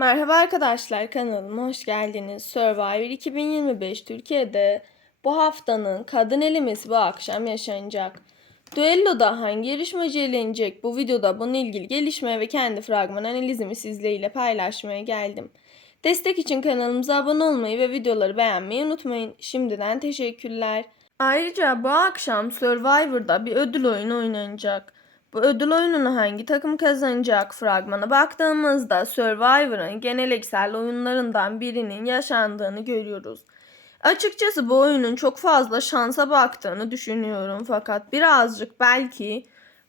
Merhaba arkadaşlar kanalıma hoş geldiniz. Survivor 2025 Türkiye'de bu haftanın kadın elemesi bu akşam yaşanacak. Düelloda hangi yarışmacı elenecek? Bu videoda bununla ilgili gelişme ve kendi fragman analizimi sizlerle paylaşmaya geldim. Destek için kanalımıza abone olmayı ve videoları beğenmeyi unutmayın. Şimdiden teşekkürler. Ayrıca bu akşam Survivor'da bir ödül oyunu oynanacak. Bu ödül oyununu hangi takım kazanacak fragmana baktığımızda Survivor'ın geleneksel oyunlarından birinin yaşandığını görüyoruz. Açıkçası bu oyunun çok fazla şansa baktığını düşünüyorum fakat birazcık belki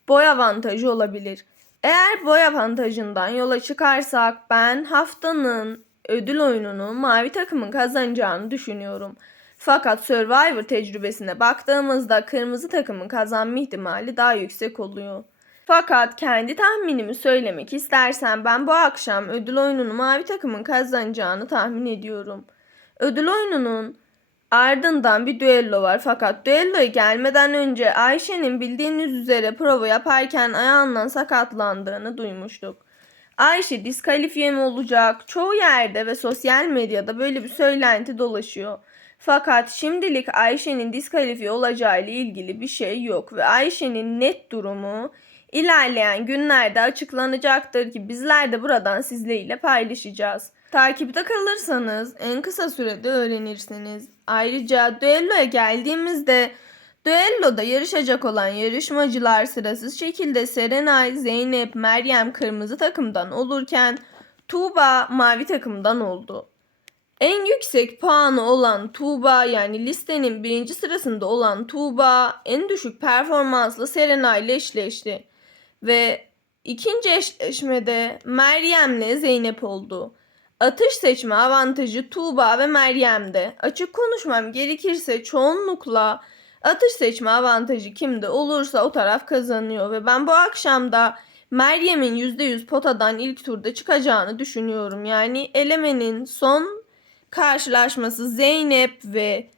boy avantajı olabilir. Eğer boy avantajından yola çıkarsak ben haftanın ödül oyununu mavi takımın kazanacağını düşünüyorum. Fakat Survivor tecrübesine baktığımızda kırmızı takımın kazanma ihtimali daha yüksek oluyor. Fakat kendi tahminimi söylemek istersem ben bu akşam ödül oyununu mavi takımın kazanacağını tahmin ediyorum. Ödül oyununun ardından bir düello var fakat düelloya gelmeden önce Ayşe'nin bildiğiniz üzere prova yaparken ayağından sakatlandığını duymuştuk. Ayşe diskalifiye mi olacak? Çoğu yerde ve sosyal medyada böyle bir söylenti dolaşıyor. Fakat şimdilik Ayşe'nin diskalifiye olacağı ile ilgili bir şey yok ve Ayşe'nin net durumu ilerleyen günlerde açıklanacaktır ki bizler de buradan sizlerle paylaşacağız. Takipte kalırsanız en kısa sürede öğrenirsiniz. Ayrıca düelloya geldiğimizde düelloda yarışacak olan yarışmacılar sırasız şekilde Serenay, Zeynep, Meryem kırmızı takımdan olurken Tuğba mavi takımdan oldu. En yüksek puanı olan Tuğba yani listenin birinci sırasında olan Tuğba en düşük performanslı Serena ile eşleşti. Ve ikinci eşleşmede Meryem'le Zeynep oldu. Atış seçme avantajı Tuğba ve Meryem'de. Açık konuşmam gerekirse çoğunlukla atış seçme avantajı kimde olursa o taraf kazanıyor. Ve ben bu akşam da Meryem'in %100 potadan ilk turda çıkacağını düşünüyorum. Yani elemenin son karşılaşması Zeynep ve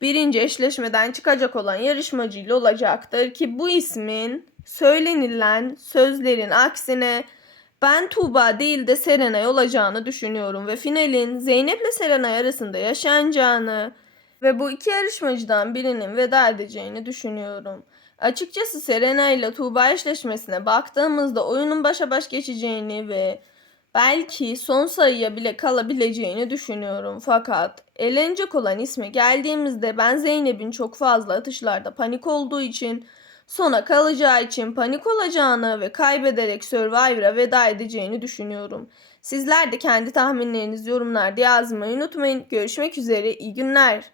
birinci eşleşmeden çıkacak olan yarışmacıyla olacaktır ki bu ismin söylenilen sözlerin aksine ben Tuğba değil de Serenay olacağını düşünüyorum ve finalin Zeynep ile Serenay arasında yaşanacağını ve bu iki yarışmacıdan birinin veda edeceğini düşünüyorum. Açıkçası Serena ile Tuğba eşleşmesine baktığımızda oyunun başa baş geçeceğini ve belki son sayıya bile kalabileceğini düşünüyorum. Fakat elenecek olan isme geldiğimizde ben Zeynep'in çok fazla atışlarda panik olduğu için sona kalacağı için panik olacağını ve kaybederek Survivor'a veda edeceğini düşünüyorum. Sizler de kendi tahminlerinizi yorumlarda yazmayı unutmayın. Görüşmek üzere, iyi günler.